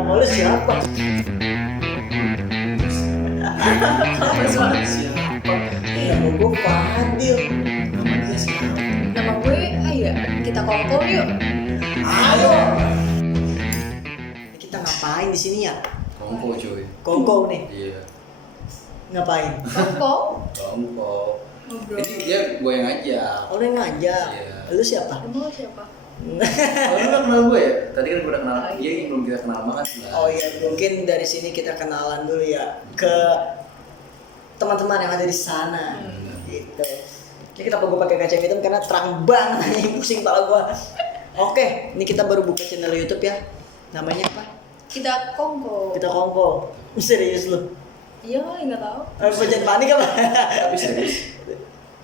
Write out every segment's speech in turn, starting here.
Nama lu siapa? Nama suara siapa? Nama gue Fadil. Nama dia siapa? Nama gue Aya. Kita kongko yuk. Ayo. Kita ngapain di sini ya? Kongko cuy. Kongko nih. Iya. Ngapain? Kongko? Kongko. Ngobrol. Jadi dia gue yang ngajak. Oh, lu yang ngajak. Iya. Lu siapa? Emang lo siapa? Oh, lu gak kenal gue ya? Tadi kan gue udah kenal. Iya, belum kita kenal banget lah. Oh iya, mungkin dari sini kita kenalan dulu ya ke teman-teman yang ada di sana. Gitu. Ini kenapa gue pakai kaca hitam karena terang banget, pusing kepala gue. Oke, ini kita baru buka channel YouTube ya. Namanya apa? Kita kongko. Kita Kongko. Serius lu? Iya kali nggak tahu. Jangan panik apa? Tapi serius.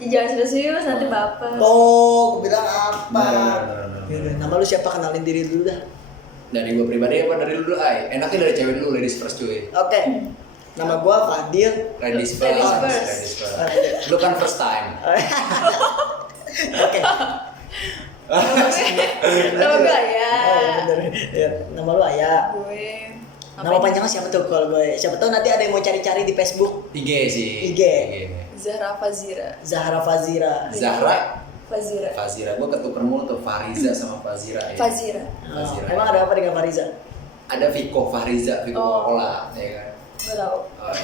Ya, jangan serius nanti baper. Oh, gue bilang apa? Bener. Yaudah, nama lu siapa? Kenalin diri dulu dah. Dari gue pribadi apa dari lu dulu, Ay? Enaknya dari cewek dulu, ladies first cuy. Oke. Nama gue Fadil. Ladies Ladies first. first. Ladies first. Lu kan first time. Oke. Nama gue Aya. Oh, iya bener. Ya, nama lu Aya. Gue. Nama panjangnya siapa tuh kalau gue? Siapa tahu nanti ada yang mau cari-cari di Facebook. IG sih. IG. Zahra Fazira. Zahra Fazira. Zahra. Fazira. Fazira. Gue ketuker mulu tuh Fariza sama Fazira. Ya. Fazira. Oh, Fazira. emang ada apa dengan Fariza? Ada Viko Fariza, Viko Oh. Coca-Cola, ya kan? Gak tahu.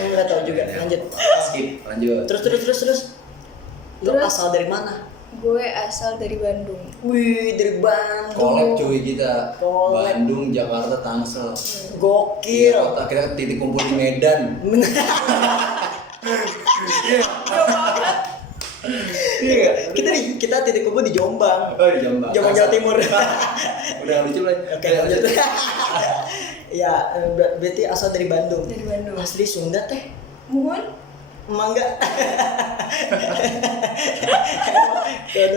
Nggak tahu juga. Ya. Lanjut. Skip, lanjut. Terus. Lu Terus? asal dari mana? Gue asal dari Bandung. Wih, dari Bandung. Kolek cuy kita. Kolek. Bandung, Jakarta, Tangsel. Gokil. Iya, kota kita titik kumpul di Medan. Iya. Kita titik kumpul di Jombang. Oh, di Jombang. Jombang Jawa Timur. Udah lucu lah. Oke, lanjut. Ya, berarti asal dari Bandung. Dari Bandung. Asli Sunda teh. Mohon. Emang enggak?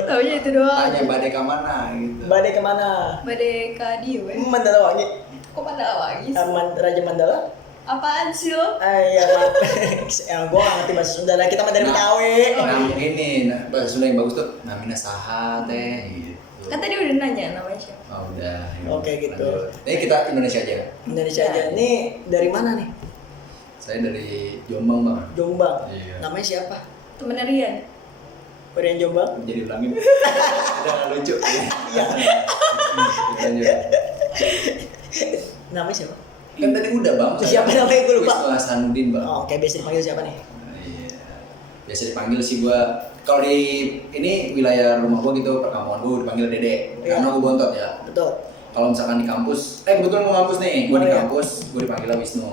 Taunya itu doang. Tanya badai ke mana gitu. Badai kemana? Badai Kadio ya. Mandala Wangi. Kok Mandala lagi sih? Raja Mandala? Apaan sih lo? Iya, gue gak ngerti bahasa Sunda. Nah, kita mah dari Betawi. Nah, ini bahasa Sunda yang bagus tuh namina saha teh gitu. Kan tadi udah nanya namanya siapa? Oh, udah. Oke, gitu. Lanjut. Ini kita Indonesia aja. Indonesia aja. Nih dari mana nih? Saya dari Jombang, Bang. Jombang. Iya. Namanya siapa? Temennya Rian. Rian Jombang. Jadi ulangin. Udah nggak lucu. Iya. Lanjut. Namanya siapa? Kan tadi udah, Bang. Siapa namanya? Gue lupa. Wisnu Hasanuddin, Bang. Oh, oke, biasa dipanggil siapa nih? Iya. Biasa dipanggil sih gua. Kalau di ini wilayah rumah gua gitu, perkampungan gua dipanggil Dede. Iya. Karena gua bontot ya. Betul. Kalau misalkan di kampus, kebetulan gua kampus nih. Gua Oh, di iya. kampus, gua dipanggilnya Wisnu.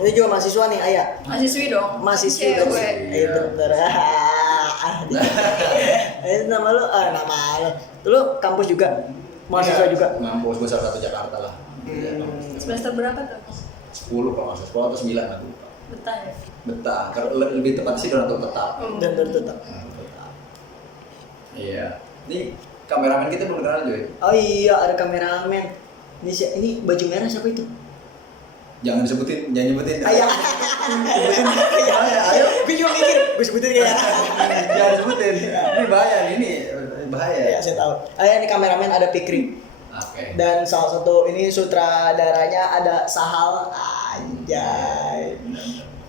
Ini juga mahasiswa nih, Ayah. Mahasiswi dong. Mahasiswi Cewek. dong. Itu bener. Itu nama lu? Nama lu. Lu kampus juga? Mahasiswa Iya, juga? Kampus gua salah satu Jakarta lah. Semester berapa tuh? 10 kalau nggak salah, 10 atau 9 aku. Betah ya? Betah, kalau lebih tepat sih donatur tetap. Dan tertutup. Iya. Ini kameramen kita belum kenal juga. Oh iya, ada kameramen. Ini baju merah siapa itu? Jangan sebutin, jangan nyebutin. Ayah. Ayo, gue juga mikir. Gue sebutin kayak. Jangan sebutin. Ini bahaya nih, ini bahaya. Ya, saya tahu. Ayah, ini kameramen ada Pikri. Oke. Dan salah satu ini sutradaranya ada Sahal. Anjay.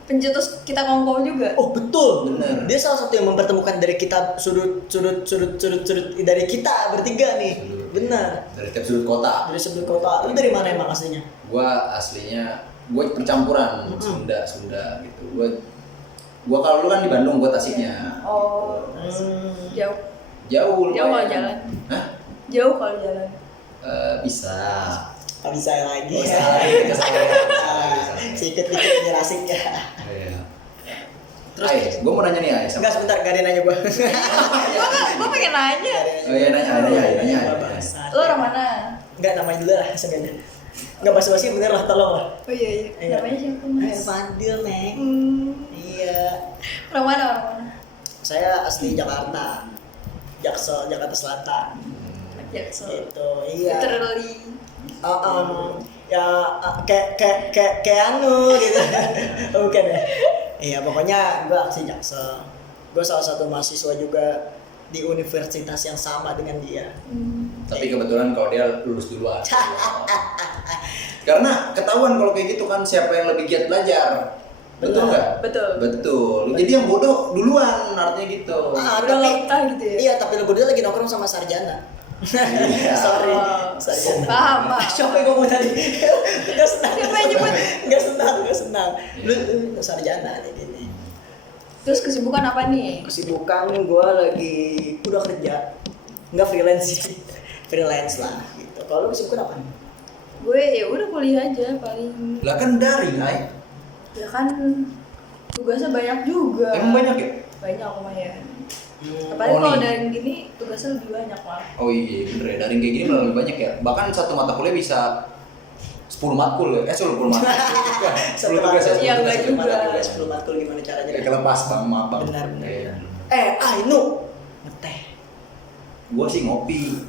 Pencetus kita kongko juga. Oh betul. Bener. Dia salah satu yang mempertemukan dari kita sudut dari kita bertiga nih. Benar. Dari tiap sudut kota. Dari sudut kota. Lu dari mana emang aslinya? Gua aslinya, gua percampuran Sunda gitu. Gua kalau lu kan di Bandung, gua Tasiknya. Oh. Jauh. Jauh Jauh kalau lumayan. jalan. Hah? Jauh kalau jalan. Bisa. Gak bisa lagi. Oh, salah lagi, Sikit-sikit jelasin ya. Iya. Terus Ay, gua mau nanya nih, Ay. enggak sebentar, gak ada yang nanya gua. Gue pengen nanya. Oh iya, nanya. Lo orang mana? Enggak, namanya dulu lah sebenarnya. Enggak basa-basi bener lah, tolong lah. Oh iya. Namanya siapa mas? Fadil, Neng. Iya. Orang mana? Orang mana? Saya asli Jakarta. Jaksel, Jakarta Selatan. Jaksel. Gitu, iya. Literally. Ya kayak anu gitu. Bukan ya. Iya, pokoknya gua asli Jaksel. Gua salah satu mahasiswa juga di universitas yang sama dengan dia. Tapi kebetulan kalau dia lulus duluan. Karena ketahuan ketahuan kalau kayak gitu kan siapa yang lebih giat belajar. Betul nggak? Betul. Betul. Jadi yang bodoh duluan artinya gitu. Ah, Udah tapi lengkap gitu ya. iya, tapi lu berdua lagi nongkrong sama sarjana. Iya. Sorry, Oh, sarjana. paham. Siapa yang ngomong tadi? Gak senang. Siapa yang nyebut? Gak senang. Lu sarjana nih gini. Terus kesibukan apa nih? Kesibukan gue lagi udah kerja, nggak freelance sih, freelance lah gitu. Kalau lu kesibukan apa? Gue ya udah kuliah aja paling. Lah kan daring, Ay. Ya kan tugasnya banyak juga. Emang banyak ya? Banyak lumayan. Oh, Apalagi kalau nih. daring gini tugasnya lebih banyak lah. Oh iya bener ya, daring kayak gini malah lebih banyak ya. Bahkan satu mata kuliah bisa 10 matkul ya. 10 matkul. 10 tugas ya. Iya, enggak juga. 10 matkul gimana caranya? Kayak kelepas bang, maaf bang. Benar. Iya. Ainu ngeteh. Gua sih ngopi.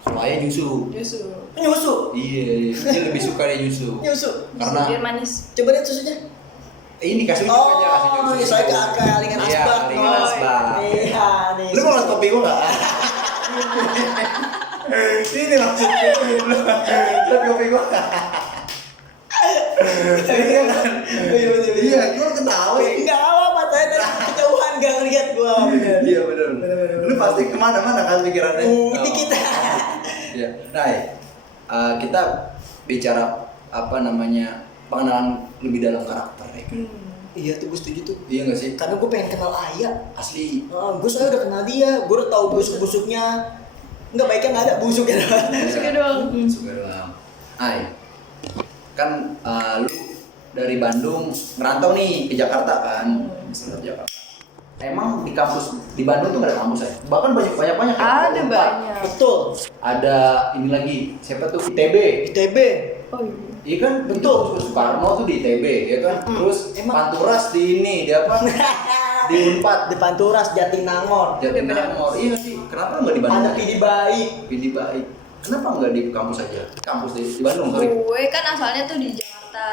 Kalau ayah nyusu. Justru. Nyusu. Iya, dia lebih suka dia nyusu. Nyusu. Karena Biar manis. Coba lihat susunya. ini kasih unjuk aja, kasih unjuk. iya, saya ke alingan Iya, asbak. alingan Oh, asbak. Iya, nih. Lu mau lihat kopi gua nggak? Ini maksudnya. Lihat kopi gua. Iya kan? Iya, gua ketawa. Enggak apa-apa, saya dari kejauhan gak ngeliat gua. Bener. Iya benar. Lu pasti kemana-mana kan pikirannya. Ini kita. Iya. Nah, kita bicara apa namanya pengenalan lebih dalam karakter ya. Iya tuh, gue setuju tuh. Iya nggak sih? Karena gue pengen kenal Ayah. Asli. Gue soalnya udah kenal dia, gue udah tahu busuk-busuknya. Enggak, baiknya nggak ada busuknya. Suka doang. Suka doang. Ay, kan lu dari Bandung ngerantau nih ke Jakarta kan? Misalnya Jakarta. Emang di kampus di Bandung tuh nggak ada kampus ya? Bahkan banyak ya. Ada Unpad. banyak. Betul. Ada ini lagi siapa tuh ITB. ITB. Oh iya. Iya kan, Betul. Itu Soekarno tuh di ITB, ya kan. Terus Emang- Panturas di ini, di apa? Di Unpad, Di Panturas, Jatinangor. Jatinangor. Iya sih. Kenapa nggak di Bandung? Ada Pidi Baik. Pidi baik. Kenapa nggak di kampus aja? Kampus di Bandung sorry. Gue kan asalnya tuh di Jakarta.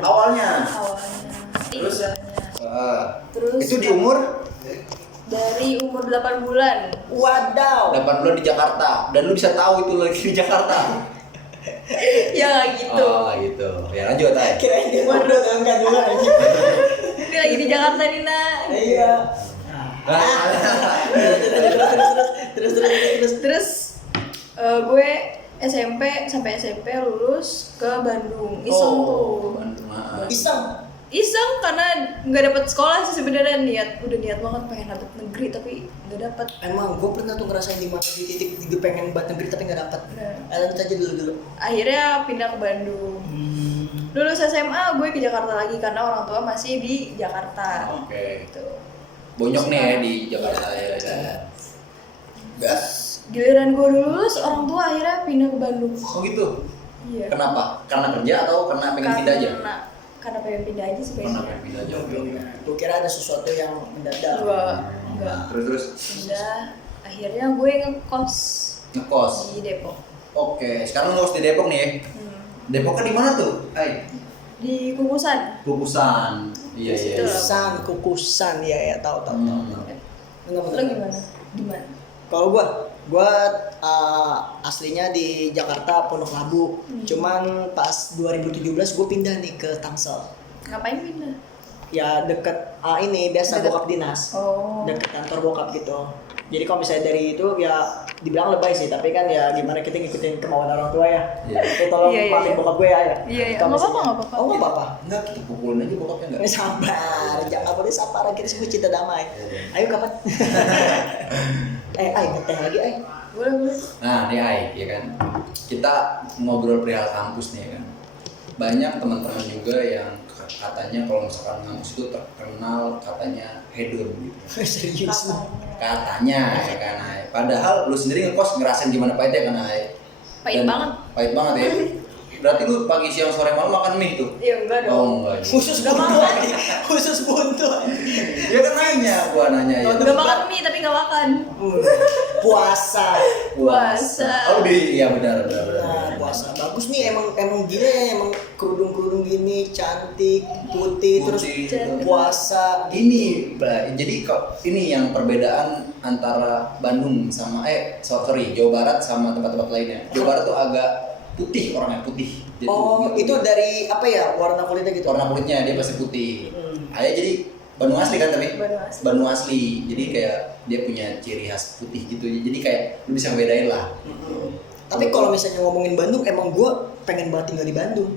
Awalnya. Awalnya. Terus? Tinggalnya. Terus Itu di umur dari umur 8 bulan. Wadaw. 8 bulan di Jakarta dan lu bisa tahu itu lagi di Jakarta. Ya nggak gitu. Oh, nggak gitu. Ya lanjut aja. Kirain dia udah angkat dulu aja. Ini lagi di Jakarta nih, Nak. Iya. Terus. Terus gue SMP sampai SMP lulus ke Bandung. Iseng tuh. Bandung. Iseng. Karena nggak dapet sekolah sih sebenarnya, udah niat banget pengen dapet negeri tapi nggak dapet. Emang gue pernah tuh ngerasain di mana di titik gue pengen buat negeri tapi nggak dapet. Lanjut aja dulu. Akhirnya pindah ke Bandung. Lulus SMA gue ke Jakarta lagi karena orang tua masih di Jakarta. Oke. Gitu. Bonyok nih ya di Jakarta ya. Gas. Giliran gue udah lulus, orang tua akhirnya pindah ke Bandung. Oh gitu. Iya. Kenapa? Karena kerja atau karena pengen pindah aja? Karena pengen pindah aja Karena sebenarnya. pengen pindah aja. Oke. Gue kira ada sesuatu yang mendadak. Enggak. Terus Pindah. Akhirnya gue ngekos ngekos. di Depok. Oke, sekarang ngekos di Depok nih ya. Depoknya di mana tuh? Ay, Di Kukusan. Kukusan. Iya iya. Situ. Kukusan ya tahu. Lo gimana? Gimana? Kalau gue aslinya di Jakarta Pondok Labu. Cuman pas 2017 gue pindah nih ke Tangsel. Ngapain pindah? Ya deket ini biasa Deket. bokap dinas. Oh. Deket kantor bokap gitu. Jadi kalau misalnya dari itu ya dibilang lebay sih, tapi kan ya gimana kita ngikutin kemauan orang tua ya. Iya. Itu tolong Iya, iya, maafin iya. bokap gue ya. Iya, iya. Kalau Nggak apa-apa, misalnya- nggak apa-apa. Oh nggak apa-apa. Enggak, kita pukulin aja bokapnya enggak? Sabar, jangan boleh sabar, kita semua cinta damai. Ayo kapan? Ayo ngeteh lagi Boleh. Nah, nih Ay, ya kan. Kita ngobrol perihal kampus nih ya kan. Banyak teman-teman juga yang katanya kalau misalkan kampus itu terkenal katanya hedon gitu. Serius. Katanya ya kan Ay. Padahal lu sendiri ngekos ngerasain gimana pahitnya kan Ay? Pahit Dan- banget. Pahit banget ya. Berarti lu pagi siang sore malam makan mie tuh? Iya enggak dong. Oh enggak. Khusus buntu aja. Khusus buntu. Dia kan nanya, gua nanya ya. Enggak makan mie tapi enggak makan. Puasa. Puasa. Oh iya benar. Nah, puasa. Bagus nih emang gila ya, emang kerudung gini cantik, putih, terus Putih. puasa. Ini, jadi kok ini yang perbedaan antara Bandung sama sorry Jawa Barat sama tempat-tempat lainnya. Jawa Barat tuh agak putih orangnya putih. Dia Oh, tuh- itu dari apa ya? Warna kulitnya gitu. warna kulitnya dia pasti putih. Hmm. Ayah jadi Bandung asli kan tapi? Bandung asli. Bandung asli. Jadi kayak dia punya ciri khas putih gitu. Jadi kayak lu bisa ngebedain lah. Tapi kalau misalnya ngomongin Bandung, emang gue pengen banget tinggal di Bandung.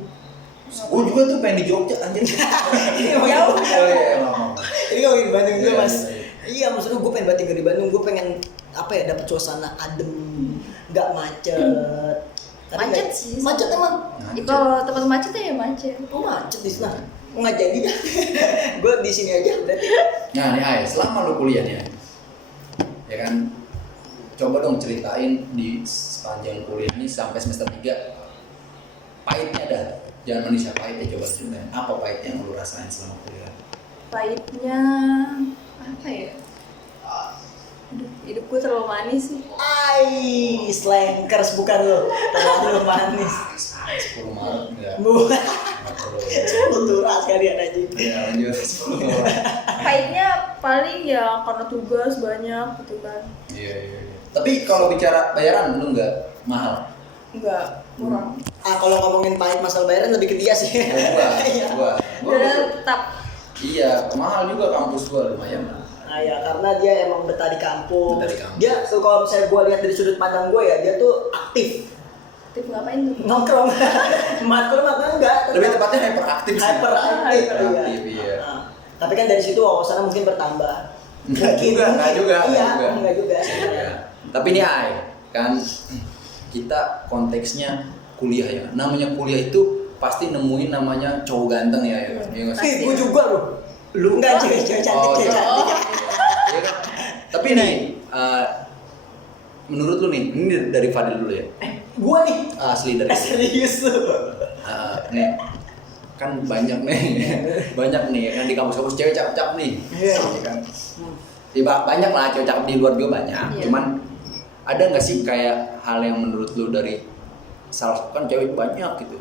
Gue juga tuh pengen di Jogja anjir. Jauh. Oh, iya, emang. Ini ngomongin Bandung juga Iya, mas. iya, Iya maksudnya gue pengen banget tinggal di Bandung. Gue pengen apa ya, dapat suasana adem, nggak macet. Tapi Macet nggak- sih. Macet emang. Kalau tempat macetnya ya macet. Oh macet di sana. Nggak jadi dah. Gue di sini aja berarti. Nah nih Ay, selama lu kuliah nih Ay, ya kan, coba dong ceritain di sepanjang kuliah nih sampai semester 3 pahitnya dah, jangan manisnya pahitnya, coba ceritain apa pahit yang lu rasain selama kuliah. Pahitnya apa ya? Aduh, hidup gue terlalu manis sih. Ai, slankers bukan lo. Terlalu manis. 10 Maret enggak? Bukan. Nggak perlu. Kultural sekalian aja. Ya lanjut 10 Maret. Pahitnya paling ya karena tugas banyak gitu kan. Iya iya. Tapi kalau bicara bayaran lu nggak mahal? Enggak murah. Kalau ngomongin pahit masalah bayaran lebih ke dia sih. Iya. Gua Dan tetap iya, mahal juga kampus gua lumayan. Nah ya karena dia emang betah di kampung. Betah di kampung. Dia tuh kalau misalnya gue lihat dari sudut pandang gue ya, dia tuh aktif. aktif ngapain tuh? Nongkrong. Matkul mah enggak. Lebih tepatnya hyperaktif sih. Hyperaktif. Hyperaktif, iya. Nah, tapi kan dari situ wawasannya mungkin bertambah. Enggak juga, enggak juga. Iya, enggak enggak juga. Iya. Tapi nih Ay, kan kita konteksnya kuliah ya. Namanya kuliah itu pasti nemuin namanya cowok ganteng ya, ya kan? Iya nggak sih? Gue juga loh. Lu enggak cewek-cewek cantik, cewek iya. cantik. Iya kan? Tapi nih, menurut lu nih, ini dari Fadil dulu ya. Gue nih. Asli dari Serius lu. nih kan banyak nih ya kan di kampus-kampus cewek cakep-cakep nih. Iya. Ya kan? Tiba banyak lah cewek cakep di luar juga banyak. Iya. Cuman ada nggak sih kayak hal yang menurut lu dari salah kan cewek banyak gitu.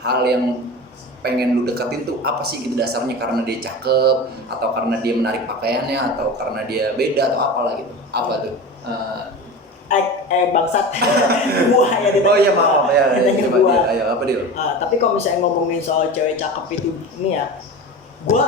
Hal yang pengen lu deketin tuh apa sih gitu dasarnya, karena dia cakep atau karena dia menarik pakaiannya atau karena dia beda atau apalah gitu. Apa tuh? Bangsat. Gua ya Oh iya maaf ya. Ditanya Coba gua. Dil, ayo apa Dil? Tapi kalau misalnya ngomongin soal cewek cakep itu ini ya, gue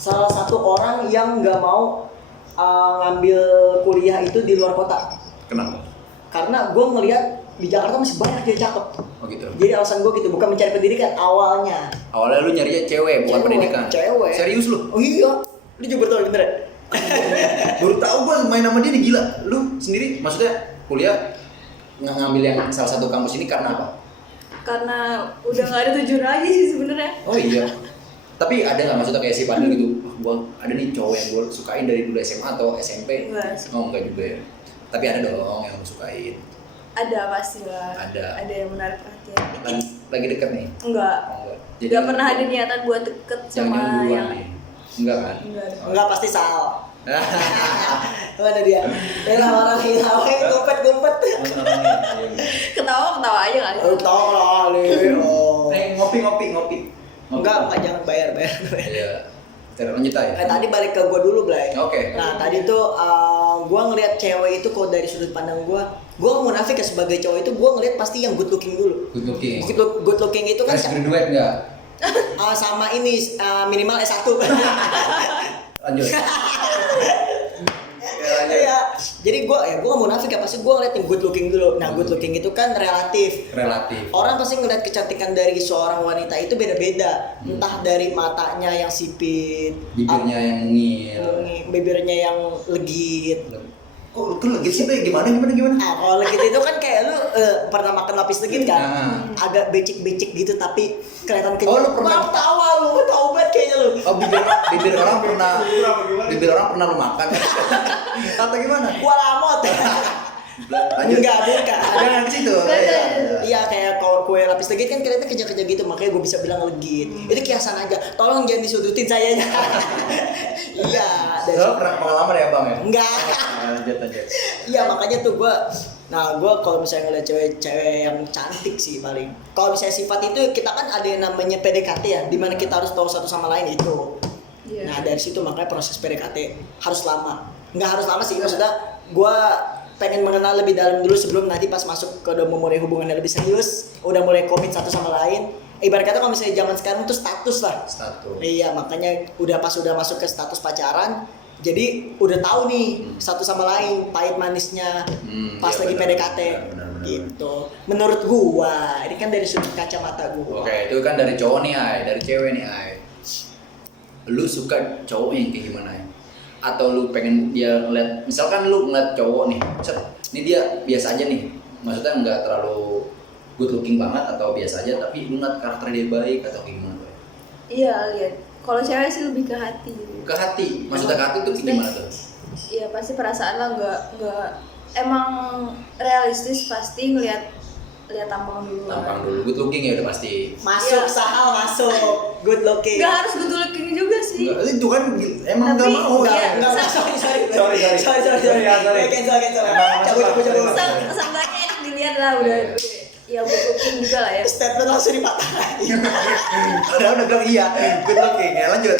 salah satu orang yang nggak mau ngambil kuliah itu di luar kota, Kenapa? karena gue ngelihat di Jakarta masih banyak cewek cakep. Oh gitu. Jadi alasan gue gitu, bukan mencari pendidikan awalnya. Awalnya lu nyarinya cewek bukan Cewek, pendidikan. cewek. Serius lu? Oh iya, lu juga betul bener ya? Baru tahu gua main sama dia nih, gila. Lu sendiri maksudnya kuliah ngambil yang salah satu kampus ini karena apa? Karena udah nggak ada tujuan lagi sih sebenarnya. Oh iya. Tapi ada nggak maksudnya kayak si Fadil gitu? "Wah, gua ada nih cowok yang gua sukain dari dulu SMA atau SMP. Enggak. Oh enggak juga ya. Tapi ada dong yang lu sukain. Ada pasti lah. Ada. Ada yang menarik perhatian. Lagi deket nih? Enggak. Oh, enggak. Enggak pernah ada niatan buat deket Jangan sama duluan yang nih. Enggak kan? enggak ada. Enggak pasti Sal. Mana dia? Bela orang hilang, gumpet. Ketawa aja kali. Lu tau lah, Le. Oh. Ngopi. Enggak, jangan bayar. Iya. Kita lanjut aja. Tadi balik ke gua dulu, Blay. Oke. Nah, tadi tuh gua ngelihat cewek itu kok dari sudut pandang gua munafik ya sebagai cowok itu gua ngelihat pasti yang good looking dulu. Good looking. Good looking itu kan Fresh graduate enggak? sama ini minimal S1. Lanjut. Iya. Jadi gua nggak munafik ya, pasti gua ngeliat yang good looking dulu. Nah, good looking itu kan relatif. Orang pasti ngeliat kecantikan dari seorang wanita itu beda-beda. Entah dari matanya yang sipit, Bibirnya yang mungil. bibirnya yang legit. Kok lu legit sih, Bay? Gimana? Kalau legit itu kan kayak lu pernah makan lapis legit kan? Agak becik-becik gitu tapi kelihatan kenyal. Oh, lu pernah? Tawa lu, tahu banget kayaknya lu. Oh, bibir orang pernah lu makan. Atau gimana? Gua lamot. Lanjut. Enggak, bukan. Jangan ke situ. Iya, kayak kalau kue lapis legit kan kelihatan kenyal-kenyal gitu, makanya gue bisa bilang legit. Itu kiasan aja. Tolong jangan disudutin saya ya. Iya, dari So, pernah pengalaman ya, Bang ya? enggak. Lanjut. Iya, makanya tuh gue kalau misalnya ngeliat cewek-cewek yang cantik sih paling. Kalau misalnya sifat itu kita kan ada yang namanya PDKT ya, dimana kita harus tahu satu sama lain itu. Iya. Nah dari situ makanya proses PDKT harus lama. Nggak harus lama sih, maksudnya gue pengen mengenal lebih dalam dulu sebelum nanti pas masuk ke udah memulai hubungan yang lebih serius, udah mulai komit satu sama lain. Ibarat kata kalau misalnya zaman sekarang tuh status lah. Status. Iya, makanya udah masuk ke status pacaran, jadi udah tahu nih satu sama lain pahit manisnya pas iya, lagi benar, PDKT benar. gitu. Menurut gua, ini kan dari sudut kacamata gua. Oke, itu kan dari cowok nih, Ay. Dari cewek nih, Ay. Lu suka cowok yang kayak gimana ya? Atau lu pengen dia ngeliat, misalkan lu ngeliat cowok nih, set, ini dia biasa aja nih, maksudnya nggak terlalu good looking banget atau biasa aja, tapi lu ngeliat karakter dia baik atau kayak gimana? Boy? Iya lihat. Kalau cewek sih lebih ke hati. Ke hati, maksudnya ke hati tuh kayak gimana tuh? Iya pasti perasaan lah nggak emang realistis pasti lihat tampang dulu. Tampang dulu, good looking ya udah pasti. Masuk Iya. Sahal masuk, good looking. Nggak harus good looking juga sih. Enggak, itu kan emang nggak Tapi, mau. iya, Enggak, Sorry. Sorry. Cancel. Emang Cabut. Seenggaknya enak dilihat lah udah ya good looking juga lah ya. Statement langsung dipatahin. Udah bilang iya, good looking ya, lanjut.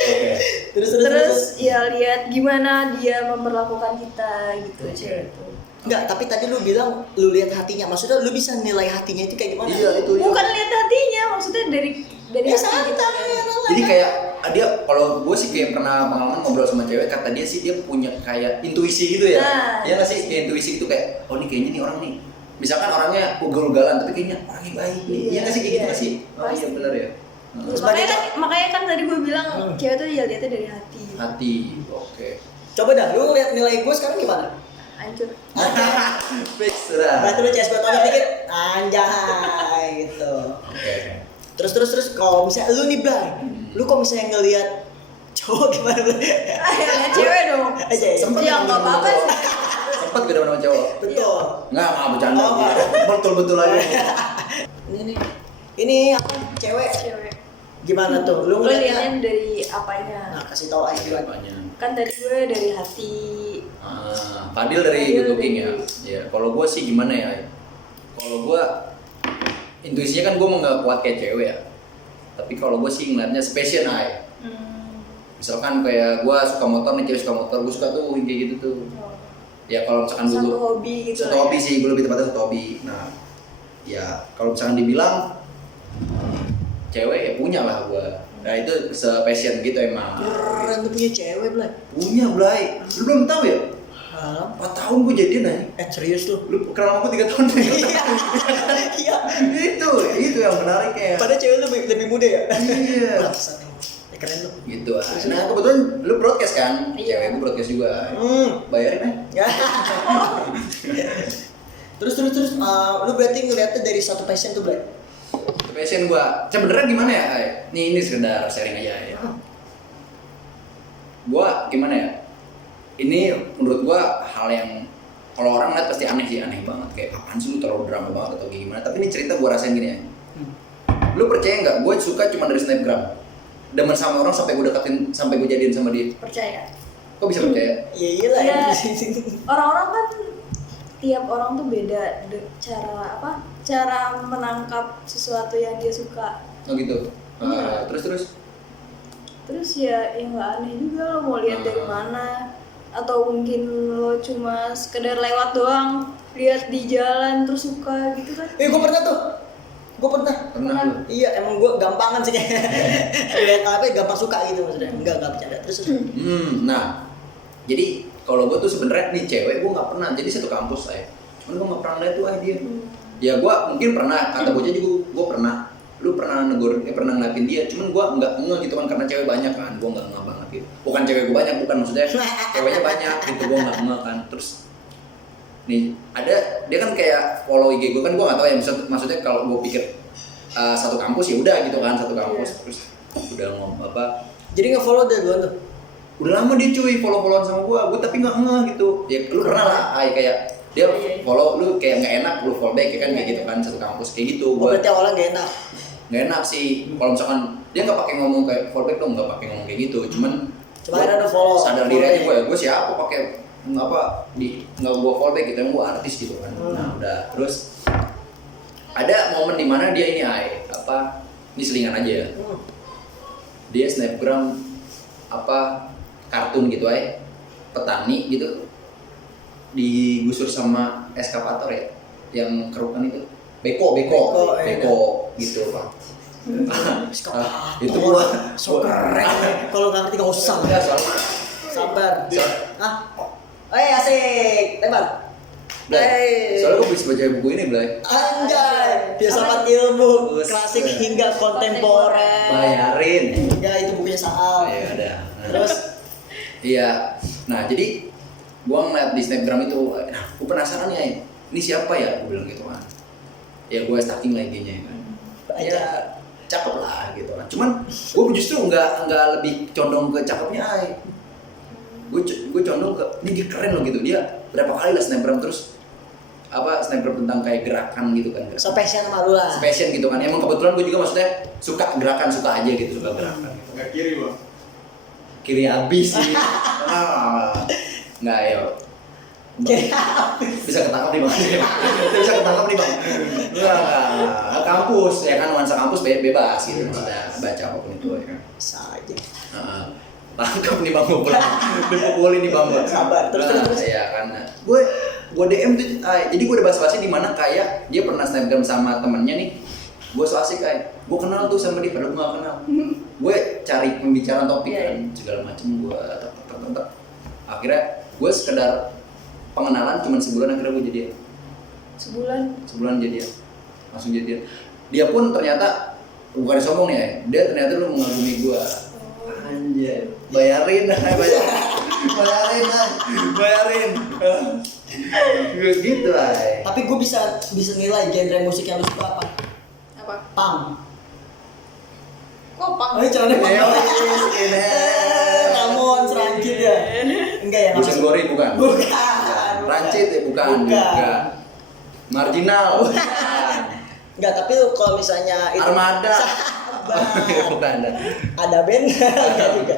Oke. Terus. Ya lihat gimana dia memperlakukan kita gitu cewek itu. Enggak, tapi tadi lu bilang lu lihat hatinya. Maksudnya lu bisa nilai hatinya itu kayak gimana? Iya, itu. Bukan lihat hatinya, maksudnya dari Ya hati gitu. santai. Jadi kayak dia, kalau gue sih kayak pernah pengalaman ngobrol sama cewek, kata dia sih dia punya kayak intuisi gitu ya. Nah. Iya nggak sih, kayak intuisi gitu kayak, oh nih kayaknya nih orang nih, misalkan orangnya ugal-ugalan tapi kayaknya orangnya baik nih. Iya nggak sih kayak gitu nggak sih? Oh iya Pasti. benar ya. Terus Makanya kan tadi gue bilang cewek tuh ya lihatnya dari hati. Hati, oke. Coba dah, lu ngeliat nilai gue sekarang gimana? Hancur. Fix sudah. Berarti lu CS gue tonjok dikit, anjay gitu. Oke. Terus kalau misalnya lu nih Blay, lu kok misalnya ngelihat cowok gimana lu? Lihat cewek dong. Aja ya. Sempet Ya nggak apa-apa sih. Sempet gue sama cowok. Betul. Nggak bercanda. Oh, nggak. Betul aja. Ini apa cewek? Cewek. Gimana tuh? Lu Lo ngeliatnya? lihatnya dari apanya? Nah, kasih tahu aja gimana. Apanya? Kan tadi gue dari hati. Fadil dari Fadil good looking ya. dari- Ya, kalau gue sih gimana ya? Kalau gue intuisinya kan gue mau nggak kuat kayak cewek ya. Tapi kalau gue sih ngeliatnya passion aja. Misalkan kayak gue suka motor nih, cewek suka motor, gue suka tuh kayak gitu tuh. Ya kalau misalkan Satu dulu hobi gitu. satu hobi sih, gue lebih tepatnya satu hobi. Nah, ya kalau misalkan dibilang cewek ya punya lah gue. Nah itu se-passion gitu emang. Keren tuh punya cewek Blay. Punya Blay. Lu belum tahu ya? Hah? 4 tahun gue jadian aja. Serius lu? Lu kenal aku 3 tahun Iya. itu yang menariknya. Padahal cewek lu lebih muda ya? Iya. Bangsat emang. Ya, keren lu. Gitu. Nah kebetulan lu broadcast kan? Iya. Cewek gue broadcast juga. Bayarin Ya. Terus lu berarti ngeliatnya dari satu passion tuh Blay? Itu passion gue. Sebenarnya gimana ya? Ay? Ini sekedar sharing aja ya. Gue gimana ya? Ini menurut gue hal yang kalau orang lihat pasti aneh sih, aneh banget. Kayak apaan sih lu terlalu drama banget atau kayak gimana? Tapi ini cerita gue rasain gini ya. Lu percaya nggak? Gue suka cuma dari snapgram. Demen sama orang sampai gue deketin, sampai gue jadian sama dia. Percaya. Kok bisa percaya? Iya iyalah ya. Orang-orang kan tiap orang tuh beda cara menangkap sesuatu yang dia suka. Oh gitu. Iya. Terus Ya nggak aneh juga lo mau lihat dari mana, atau mungkin lo cuma sekedar lewat doang lihat di jalan terus suka gitu kan. Gue pernah tuh. pernah lu? Iya, emang gue gampangan sih kayak lihat apa gampang suka gitu maksudnya. Enggak bercanda. Terus. Nah, jadi kalau gue tuh sebenarnya nih cewek gue nggak pernah. Jadi satu kampus saya, cuman gue nggak pernah lihat tuh dia. Ya gue mungkin pernah, kata bocah juga gue pernah. Lu pernah negor, pernah ngeliatin dia, cuman gue nggak ngeh gitu kan karena cewek banyak kan, gue nggak ngeh banget gitu. Bukan cewek gue banyak, bukan maksudnya ceweknya banyak gitu, gue nggak ngeh kan. Terus nih ada dia kan kayak follow IG gue kan, gue nggak tahu ya maksudnya kalau gue pikir satu kampus ya udah gitu kan, satu kampus terus udah apa. Jadi nge-follow deh gue tuh. Udah lama dia cuy follow-followan sama gue tapi nggak ngeh gitu. Ya lu pernah lah, kayak dia follow lu kayak nggak enak, lu follow back ya kan kayak gitu kan, satu kampus kayak gitu. Oh, berarti awalnya gak enak. Nggak enak sih kalau misalkan dia nggak pakai ngomong kayak follow back dong, nggak pakai ngomong kayak gitu, cuman Ada follow. sadar diri aja gue siapa pakai nggak gue follow back gitu, yang gue artis gitu kan. Nah udah terus ada momen dimana dia ini ini selingan aja ya, dia snapgram kartun gitu petani gitu, digusur sama eskavator ya, yang kerukan itu. Beko gitu Pak. Itu gua so keren. Kalau nggak ngerti nggak usah. Ya, soalnya Sabar. Ah. Asik. Tembak. soalnya gue bisa baca buku ini, Blay. Anjay, filsafat ilmu klasik hingga kontemporer. Bayarin. Enggak, itu bukunya Saal. Ya udah. Terus Iya. Nah, jadi gua ngeliat di Snapgram itu, gue penasaran ya, ini siapa ya? Gue bilang gitu kan. Ya gue stalking lah IG-nya kan. Ya cakep lah gitu kan. Cuman gue justru nggak lebih condong ke cakepnya, ay. Gue condong ke ini dia keren loh gitu. Dia berapa kali lah Snapgram terus Snapgram tentang kayak gerakan gitu kan. passion sama lu lah. Passion gitu kan. Emang kebetulan gue juga maksudnya suka gerakan, suka aja gitu, suka gerakan. Gitu. Nggak kiri bang. Kiri habis sih. Nggak ya. Bisa ketangkap nih bang. Bisa ketangkap nih bang. Nggak. Kampus ya kan, nuansa kampus bebas gitu. Maksudnya baca apapun itu ya kan. Bisa aja. Tangkap nih bang, gue pulang. Dipukulin nih bang. Sabar. Terus. Ya kan. Gue DM tuh. Jadi gue udah bahas-bahasnya di mana kayak dia pernah Snapgram sama temennya nih. Gue so asik kayak, gue kenal tuh sama dia, padahal gue gak kenal. Gue cari pembicaraan topik kan, segala macem gue tetep. Akhirnya gue sekedar pengenalan cuma sebulan, akhirnya gue jadian. Sebulan jadian, langsung jadian. Dia pun ternyata, bukan sombong nih ya, dia ternyata lu mengagumi gue. Anjay, bayarin. Gitu ay. Tapi gue bisa nilai genre musik yang lu suka apa? Apa? Punk. Kok pang? Celana punk. Ramon Seranjit ya? Enggak ya? Bukan Gori bukan? Bukan. Rancid ya bukan juga. Marginal. Enggak, tapi lu kalau misalnya itu Armada. Sabar. Bukan. Ada band enggak juga.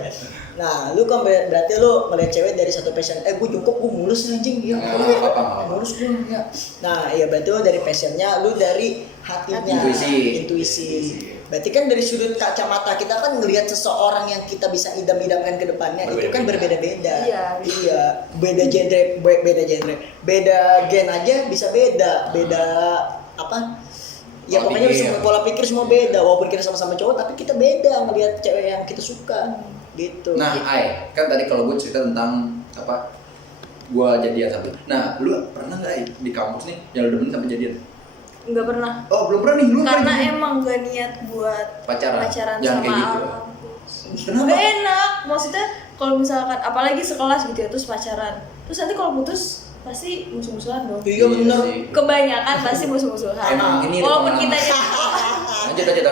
Nah, lu kan berarti lu melihat cewek dari satu passion. Gue jongkok, gue mulus nih, anjing ya. Apa. Mulus gue ya. Nah, iya berarti lu dari passionnya, lu dari hatinya. Intuisi. Berarti kan dari sudut kacamata kita kan ngelihat seseorang yang kita bisa idam-idamkan ke depannya itu kan berbeda-beda. Iya. Beda genre. Beda gen aja bisa beda. Beda apa? Ya pokoknya semua pola pikir semua beda. Walaupun kita sama-sama cowok tapi kita beda ngelihat cewek yang kita suka. Gitu. Nah, kan tadi kalau gue cerita tentang gue jadian sampai. Nah, lu pernah nggak di kampus nih yang lu demen sampai jadian? Enggak pernah. Oh, belum pernah nih lu. Karena emang gak niat buat pacaran sama kayak gitu. kampus. Kenapa? Gak enak. Maksudnya kalau misalkan apalagi sekelas gitu ya terus pacaran. Terus nanti kalau putus pasti musuh-musuhan dong. Iya benar. Kebanyakan pasti musuh-musuhan. Emang ini walaupun kitanya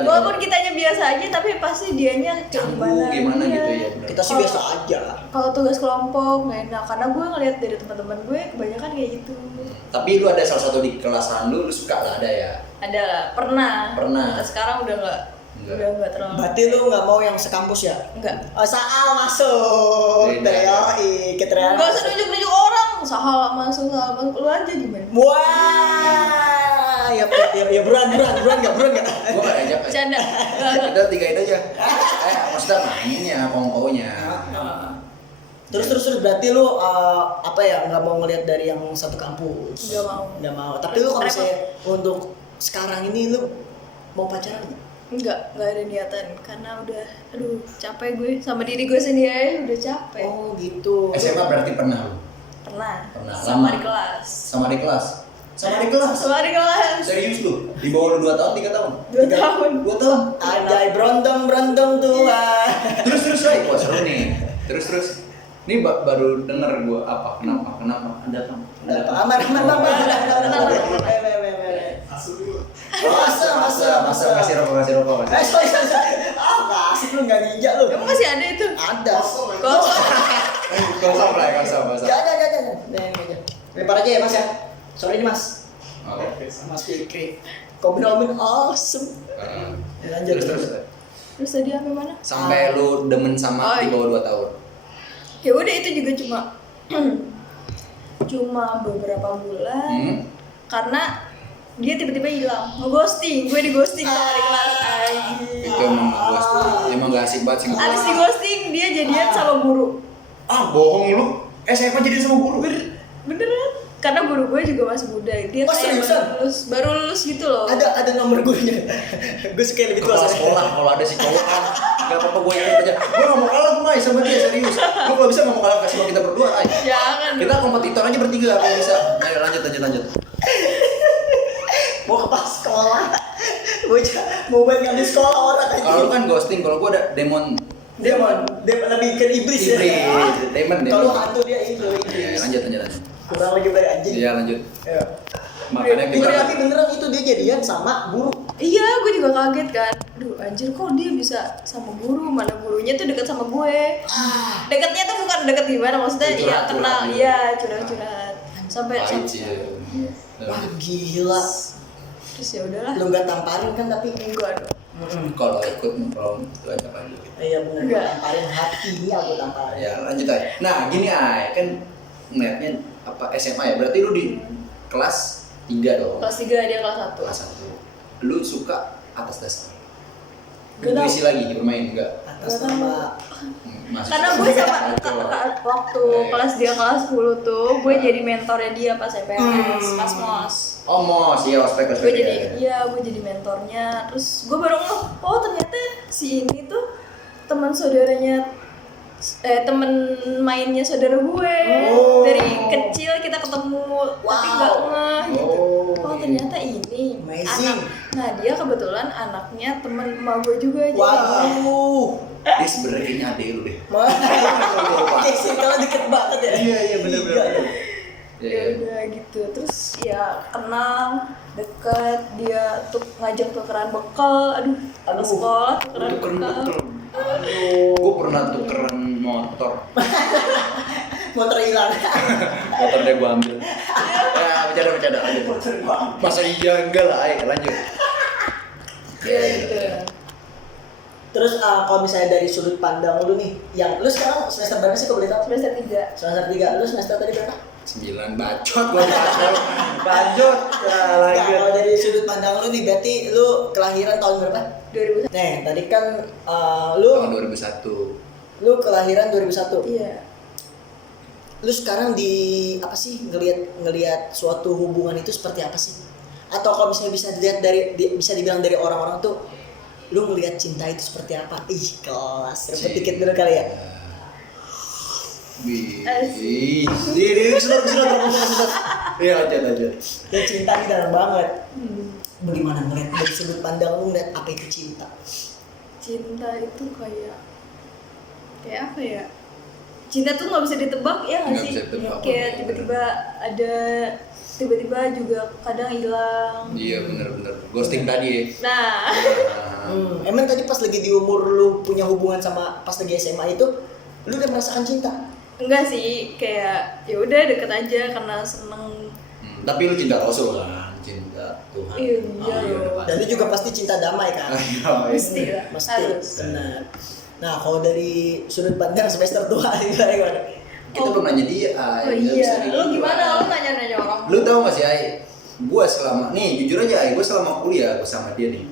walaupun kitanya biasa aja tapi pasti dianya kayak gimana iya. gitu ya. Bener. Kita sih biasa aja. Kalau tugas kelompok nggak enak karena gue ngeliat dari teman-teman gue kebanyakan kayak gitu. Tapi lu ada salah satu di kelasan lu suka lah ada ya? Ada lah, pernah. Pernah. Sekarang udah nggak terlalu. Berarti lu nggak mau yang sekampus ya? Enggak. Saal masuk. Keterangan. Gak usah nunjuk-nunjuk orang. Sahal masuk lu aja gimana? Wah, ya buruan nggak? Gua nggak ajak. Canda. Kita tigain aja. Maksudnya mainnya, kongkonya. Terus berarti lu nggak mau ngelihat dari yang satu kampus? Nggak mau. Tapi lu kalau misalnya untuk sekarang ini lu mau pacaran nggak? Enggak ada niatan karena udah capek gue sama diri gue sendiri udah capek. Oh gitu. SMA berarti pernah lu? Pernah. Lama. Sama di kelas. Sama di kelas. Serius lu? Di bawah lu 2 tahun, 3 tahun? 2 tahun. 2 tahun. Anjay berondong tua. Terus Ray, wah seru nih. Terus. Ini baru denger gua kenapa? Ada apa? Aman. Masa. Kasih rokok. Sorry. Asik lu nggak ninja lu. Emang masih ada itu? Ada. Kosong. Jangan. Lempar aja ya Mas ya. Sorry nih Mas. Oke. Mas Fikri. Komen awesome. Lanjut. Terus tadi sampai mana? Sampai lu demen sama di bawah 2 tahun. Ya udah itu juga cuma beberapa bulan. Karena dia tiba-tiba hilang, nge-ghosting, gue di-ghosting sama di kelas. Itu emang gak asik banget sih. Abis di-ghosting dia jadian sama guru. Bohong lu. SMA jadian sama guru. Beneran? Karena guru gue juga masih muda, dia Oh, kayak seriusan? baru lulus gitu loh. Ada nomor gurunya. Gue suka yang lebih tua. Kepala sekolah kalau ada si cowok kan nggak apa-apa gue ikut aja. Gue nggak mau kalah gue sama dia serius. Gue kalau bisa nggak mau kalah kasih kita berdua. Ay. Jangan. Kita kompetitor aja bertiga kalau bisa. Ayo lanjut. Mau ke pas sekolah. Mau main ngambil sekolah orang aja. Kalau lu kan ghosting, kalau gue ada demon. Dia lebih ke iblis ya. Demon. Kalau hantu dia itu Ya, iblis. lanjut. Kurang lagi dari anjing. Iya lanjut. Ya. Makanya kita Tapi beneran itu dia jadian sama guru. Iya, gue juga kaget kan. Aduh, anjir kok dia bisa sama guru? Mana gurunya tuh deket sama gue. Deketnya tuh bukan deket gimana, maksudnya ya Curhat, kenal, curhat. iya curhat. Sampai pahit sih. Wah gila. terus ya udahlah. Lu nggak tamparin kan tapi Enggak dong. Kalau ikut kalau itu aja lanjut. iya bener. Enggak. Tamparin hatinya aku tamparin. Ya lanjut aja. Nah gini ay kan ngeliatnya apa SMA ya? Berarti lu di kelas 3 dong. Kelas 3 dia kelas 1. Kelas 1. Lu suka atas dasar. Gak tahu. Intuisi lagi bermain enggak? Atas nama Masih Karena suka. gue sama Cowok. waktu Iya. kelas dia kelas 10 tuh, gue jadi mentornya dia pas MPLS, pas MOS. Oh mos, iya ospek. Gue jadi gue jadi mentornya. Terus gue baru ngeh, oh ternyata si ini tuh teman saudaranya temen mainnya saudara gue. Oh. Dari kecil kita ketemu tapi nggak ngeh gitu. Oh ternyata ini Amazing. Nah dia kebetulan anaknya temen emak gue juga. Jadi Wow. Dia sebenarnya kayaknya adek lu deh. Oke sih kalau deket banget ya. Iya, bener. ya udah gitu. Terus ya kenal, deket, dia tuh ngajak tukeran bekal. Aduh, Aduh. sekolah tukeran Tukeran bekal. bekal. Aduh. Gue pernah tukeran motor. Motor hilang. Motor dia gue ambil. Ya bercanda aja. Motor gua. Masa iya enggak lah, ayo lanjut. Ya gitu. Terus kalau misalnya dari sudut pandang lu nih, yang lu sekarang semester berapa sih kalau boleh tahu? Semester 3. Semester 3. Lu semester tadi berapa? 9 bacot gua bacot. Nah, Enggak, kalau dari sudut pandang lu nih berarti lu kelahiran tahun berapa? 2001. Nih, tadi kan lu Tahun 2001. lu kelahiran 2001. Iya. Lu sekarang di apa sih ngelihat suatu hubungan itu seperti apa sih? Atau kalau misalnya bisa dilihat bisa dibilang dari orang-orang tuh lu ngelihat cinta itu seperti apa? Ih, kelas. Repot dikit dulu kali ya. Wih. Sudah. Iya, lanjut. Dan cinta ini dalam banget. Bagaimana ngeliat dari sudut pandang lu ngeliat apa itu cinta? Cinta itu kayak apa ya? Cinta tuh nggak bisa ditebak ya nggak Nggak sih? bisa ditebak. Kayak tiba-tiba juga kadang hilang. Iya benar. Ghosting tadi ya. Nah, Emang tadi pas lagi di umur lu punya hubungan sama pas lagi SMA itu, lu udah merasakan cinta? enggak sih, kayak ya udah deket aja karena seneng. Tapi lu cinta Rasul kan, cinta Tuhan. Iya, udah Dan lu juga pasti cinta damai kan? Mesti lah, Mesti. harus. Benar. Nah, kalau dari sudut pandang semester tua gimana? Kita belum nanya dia, Ay. Oh Nggak bisa iya, di- lu gimana? Lu nanya-nanya orang? Lu tahu gak sih, Ay? Gua selama, nih jujur aja, Ay, gua selama kuliah gua sama dia nih.